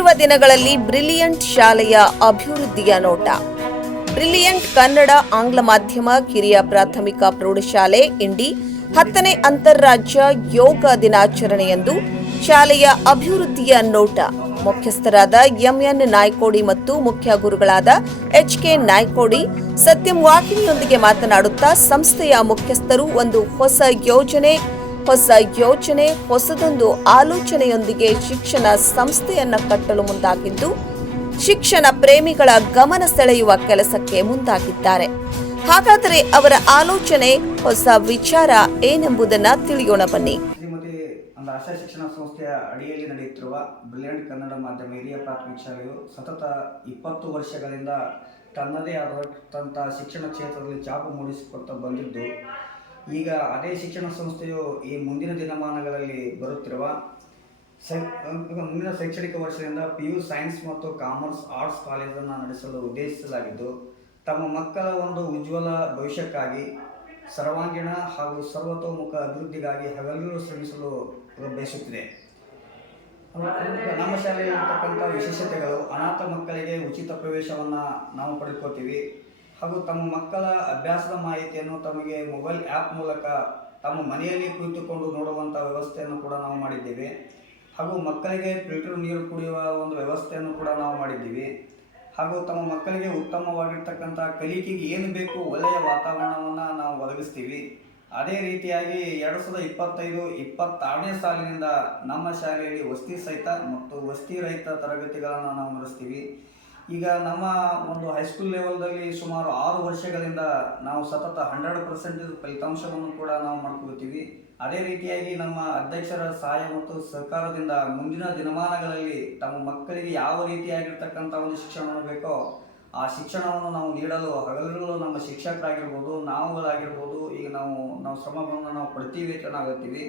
ದಿನಗಳಲ್ಲಿ ಬ್ರಿಲಿಯಂಟ್ ಶಾಲೆಯ ಅಭಿವೃದ್ಧಿಯ ನೋಟ. ಬ್ರಿಲಿಯಂಟ್ ಕನ್ನಡ ಆಂಗ್ಲ ಮಾಧ್ಯಮ ಕಿರಿಯ ಪ್ರಾಥಮಿಕ ಪ್ರೌಢಶಾಲೆ ಇಂಡಿ ಹತ್ತನೇ ಅಂತಾರಾಜ್ಯ ಯೋಗ ದಿನಾಚರಣೆಯಂದು ಶಾಲೆಯ ಅಭಿವೃದ್ಧಿಯ ನೋಟ. ಮುಖ್ಯಸ್ಥರಾದ ಎಂಎನ್ ನಾಯ್ಕೋಡಿ ಮತ್ತು ಮುಖ್ಯ ಗುರುಗಳಾದ ಎಚ್ಕೆ ನಾಯ್ಕೋಡಿ ಸತ್ಯಂ ವಾಹಿನಿಯೊಂದಿಗೆ ಮಾತನಾಡುತ್ತಾ ಸಂಸ್ಥೆಯ ಮುಖ್ಯಸ್ಥರು ಒಂದು ಹೊಸ ಯೋಜನೆ ಹೊಸ ಯೋಚನೆ, ಹೊಸದೊಂದು ಆಲೋಚನೆಯೊಂದಿಗೆ ಶಿಕ್ಷಣ ಸಂಸ್ಥೆಯನ್ನು ಕಟ್ಟಲು ಮುಂದಾಗಿದ್ದು, ಶಿಕ್ಷಣ ಪ್ರೇಮಿಗಳ ಗಮನ ಸೆಳೆಯುವ ಕೆಲಸಕ್ಕೆ ಮುಂದಾಗಿದ್ದಾರೆ. ಹಾಗಾದರೆ ಅವರ ಆಲೋಚನೆ, ಹೊಸ ವಿಚಾರ ಏನೆಂಬುದನ್ನ ತಿಳಿಯೋಣ ಬನ್ನಿ. ಶ್ರೀಮತಿ ಆಶಾ ಶಿಕ್ಷಣ ಸಂಸ್ಥೆಯ ಅಡಿಯಲ್ಲಿ ನಡೆಯುತ್ತಿರುವ ಬ್ರಿಲಿಯಂಟ್ ಕನ್ನಡ ಮಾಧ್ಯಮ ಹಿರಿಯ ಪ್ರಾಥಮಿಕ ಶಾಲೆಯು ಸತತ ಇಪ್ಪತ್ತು ವರ್ಷಗಳಿಂದ ತನ್ನದೇ ಆದಂತಹ ಶಿಕ್ಷಣ ಕ್ಷೇತ್ರದಲ್ಲಿ ಚಾಪು ಮೂಡಿಸಿಕೊಳ್ತಾ ಬಂದಿದ್ದು ಈಗ ಅದೇ ಶಿಕ್ಷಣ ಸಂಸ್ಥೆಯು ಈ ಮುಂದಿನ ದಿನಮಾನಗಳಲ್ಲಿ ಬರುತ್ತಿರುವ ಸೈ ಮುಂದಿನ ಶೈಕ್ಷಣಿಕ ವರ್ಷದಿಂದ ಪಿ ಯು ಸೈನ್ಸ್ ಮತ್ತು ಕಾಮರ್ಸ್ ಆರ್ಟ್ಸ್ ಕಾಲೇಜನ್ನು ನಡೆಸಲು ಉದ್ದೇಶಿಸಲಾಗಿದ್ದು, ತಮ್ಮ ಮಕ್ಕಳ ಒಂದು ಉಜ್ವಲ ಭವಿಷ್ಯಕ್ಕಾಗಿ ಸರ್ವಾಂಗೀಣ ಹಾಗೂ ಸರ್ವತೋಮುಖ ಅಭಿವೃದ್ಧಿಗಾಗಿ ಹಗಲಿರುಳು ಶ್ರಮಿಸಲು ಬಯಸುತ್ತಿದೆ. ನಮ್ಮ ಶಾಲೆಯಲ್ಲಿರ್ತಕ್ಕಂಥ ವಿಶೇಷತೆಗಳು ಅನಾಥ ಮಕ್ಕಳಿಗೆ ಉಚಿತ ಪ್ರವೇಶವನ್ನು ನಾವು ಪಡೆದುಕೋತೀವಿ ಹಾಗೂ ತಮ್ಮ ಮಕ್ಕಳ ಅಭ್ಯಾಸದ ಮಾಹಿತಿಯನ್ನು ತಮಗೆ ಮೊಬೈಲ್ ಆ್ಯಪ್ ಮೂಲಕ ತಮ್ಮ ಮನೆಯಲ್ಲಿ ಕುಳಿತುಕೊಂಡು ನೋಡುವಂಥ ವ್ಯವಸ್ಥೆಯನ್ನು ಕೂಡ ನಾವು ಮಾಡಿದ್ದೇವೆ. ಹಾಗೂ ಮಕ್ಕಳಿಗೆ ಫಿಲ್ಟರ್ ನೀರು ಕುಡಿಯುವ ಒಂದು ವ್ಯವಸ್ಥೆಯನ್ನು ಕೂಡ ನಾವು ಮಾಡಿದ್ದೀವಿ. ಹಾಗೂ ತಮ್ಮ ಮಕ್ಕಳಿಗೆ ಉತ್ತಮವಾಗಿರ್ತಕ್ಕಂಥ ಕಲಿಕೆಗೆ ಏನು ಬೇಕು ಒಳ್ಳೆಯ ವಾತಾವರಣವನ್ನು ನಾವು ಒದಗಿಸ್ತೀವಿ. ಅದೇ ರೀತಿಯಾಗಿ ಎರಡು ಸಾವಿರದ ಇಪ್ಪತ್ತೈದು, ಇಪ್ಪತ್ತಾರನೇ ಸಾಲಿನಿಂದ ನಮ್ಮ ಶಾಲೆಯಲ್ಲಿ ವಸ್ತಿ ಸಹಿತ ಮತ್ತು ವಸ್ತಿ ರಹಿತ ತರಗತಿಗಳನ್ನು ನಾವು ನಡೆಸ್ತೀವಿ. ಈಗ ನಮ್ಮ ಒಂದು ಹೈಸ್ಕೂಲ್ ಲೆವೆಲ್ದಲ್ಲಿ ಸುಮಾರು ಆರು ವರ್ಷಗಳಿಂದ ನಾವು ಸತತ ಹಂಡ್ರೆಡ್ ಪರ್ಸೆಂಟ್ ಫಲಿತಾಂಶವನ್ನು ಕೂಡ ನಾವು ಮಾಡ್ಕೊಳ್ತೀವಿ. ಅದೇ ರೀತಿಯಾಗಿ ನಮ್ಮ ಅಧ್ಯಕ್ಷರ ಸಹಾಯ ಮತ್ತು ಸರ್ಕಾರದಿಂದ ಮುಂದಿನ ದಿನಮಾನಗಳಲ್ಲಿ ತಮ್ಮ ಮಕ್ಕಳಿಗೆ ಯಾವ ರೀತಿಯಾಗಿರ್ತಕ್ಕಂಥ ಒಂದು ಶಿಕ್ಷಣವನ್ನು ಬೇಕೋ ಆ ಶಿಕ್ಷಣವನ್ನು ನಾವು ನೀಡಲು ಹಗಲಿರುಳು ನಮ್ಮ ಶಿಕ್ಷಕರಾಗಿರ್ಬೋದು, ನಾವುಗಳಾಗಿರ್ಬೋದು, ಈಗ ನಾವು ನಾವು ಶ್ರಮವನ್ನು ನಾವು ಪಡ್ತೀವಿ ಅಂತ ನಾವು ಹೇಳ್ತೀವಿ.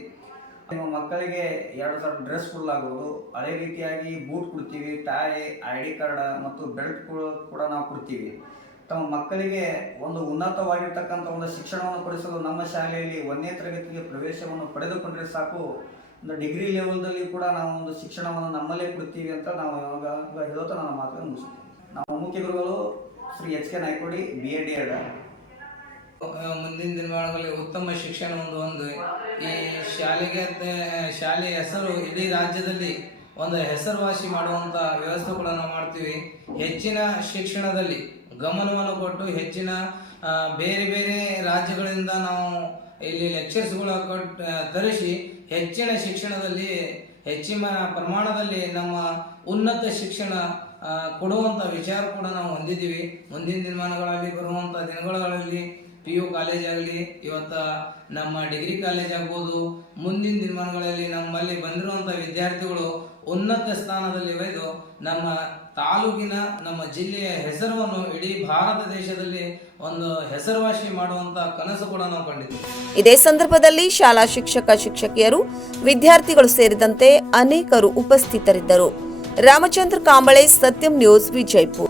ನಿಮ್ಮ ಮಕ್ಕಳಿಗೆ ಎರಡು ಥರ ಡ್ರೆಸ್ ಕೊಡಲಾಗುವುದು ಅದೇ ರೀತಿಯಾಗಿ ಬೂಟ್ ಕೊಡ್ತೀವಿ ಟೈ ಐ ಡಿ ಕಾರ್ಡ್ ಮತ್ತು ಬೆಲ್ಟ್ ಕೂಡ ನಾವು ಕೊಡ್ತೀವಿ. ತಮ್ಮ ಮಕ್ಕಳಿಗೆ ಒಂದು ಉನ್ನತವಾಗಿರ್ತಕ್ಕಂಥ ಒಂದು ಶಿಕ್ಷಣವನ್ನು ಕೊಡಿಸಲು ನಮ್ಮ ಶಾಲೆಯಲ್ಲಿ ಒಂದನೇ ತರಗತಿಗೆ ಪ್ರವೇಶವನ್ನು ಪಡೆದುಕೊಂಡ್ರೆ ಸಾಕು. ಒಂದು ಡಿಗ್ರಿ ಲೆವೆಲ್ದಲ್ಲಿ ಕೂಡ ನಾವು ಒಂದು ಶಿಕ್ಷಣವನ್ನು ನಮ್ಮಲ್ಲೇ ಕೊಡ್ತೀವಿ ಅಂತ ನಾವು ಇವಾಗ ಹೇಳುತ್ತಾ ನನ್ನ ಮಾತನ್ನು ಮುಗಿಸ್ತೀವಿ ನಮ್ಮ ಮುಖ್ಯ ಗುರುಗಳು Shri H K Naikodi B A D Ed ಮುಂದಿನ ದಿನಮಾನಗಳಲ್ಲಿ ಉತ್ತಮ ಶಿಕ್ಷಣ ಒಂದು ಒಂದು ಈ ಶಾಲೆಗೆ ಶಾಲೆಯ ಹೆಸರು ಇಡೀ ರಾಜ್ಯದಲ್ಲಿ ಒಂದು ಹೆಸರುವಾಸಿ ಮಾಡುವಂತ ವ್ಯವಸ್ಥೆಗಳನ್ನು ಮಾಡ್ತೀವಿ. ಹೆಚ್ಚಿನ ಶಿಕ್ಷಣದಲ್ಲಿ ಗಮನವನ್ನು ಕೊಟ್ಟು ಹೆಚ್ಚಿನ ಬೇರೆ ಬೇರೆ ರಾಜ್ಯಗಳಿಂದ ನಾವು ಇಲ್ಲಿ ಲೆಕ್ಚರ್ಸ್ಗಳ ಕೊಟ್ಟು ತರಿಸಿ ಹೆಚ್ಚಿನ ಶಿಕ್ಷಣದಲ್ಲಿ ಹೆಚ್ಚಿನ ಪ್ರಮಾಣದಲ್ಲಿ ನಮ್ಮ ಉನ್ನತ ಶಿಕ್ಷಣ ಕೊಡುವಂಥ ವಿಚಾರ ಕೂಡ ನಾವು ಹೊಂದಿದ್ದೀವಿ. ಮುಂದಿನ ದಿನಮಾನಗಳಲ್ಲಿ ಬರುವಂತ ದಿನಗಳಲ್ಲಿ ಪಿ ಯು ಕಾಲೇಜ್ ಆಗಲಿ, ಇವತ್ತ ನಮ್ಮ ಡಿಗ್ರಿ ಕಾಲೇಜ್ ಆಗ್ಬೋದು, ಮುಂದಿನ ದಿನಮಾನಗಳಲ್ಲಿ ನಮ್ಮಲ್ಲಿ ಬಂದಿರುವಂಥ ವಿದ್ಯಾರ್ಥಿಗಳು ಉನ್ನತ ಸ್ಥಾನದಲ್ಲಿ ಒಯ್ದು ನಮ್ಮ ತಾಲೂಕಿನ, ನಮ್ಮ ಜಿಲ್ಲೆಯ ಹೆಸರನ್ನು ಇಡೀ ಭಾರತ ದೇಶದಲ್ಲಿ ಒಂದು ಹೆಸರುವಾಸಿ ಮಾಡುವಂತ ಕನಸು ಕೂಡ ನಾವು ಕಂಡಿದ್ದೀವಿ. ಇದೇ ಸಂದರ್ಭದಲ್ಲಿ ಶಾಲಾ ಶಿಕ್ಷಕ, ಶಿಕ್ಷಕಿಯರು, ವಿದ್ಯಾರ್ಥಿಗಳು ಸೇರಿದಂತೆ ಅನೇಕರು ಉಪಸ್ಥಿತರಿದ್ದರು. ರಾಮಚಂದ್ರ ಕಾಂಬಳೆ, ಸತ್ಯಂ ನ್ಯೂಸ್, ವಿಜಯಪುರ.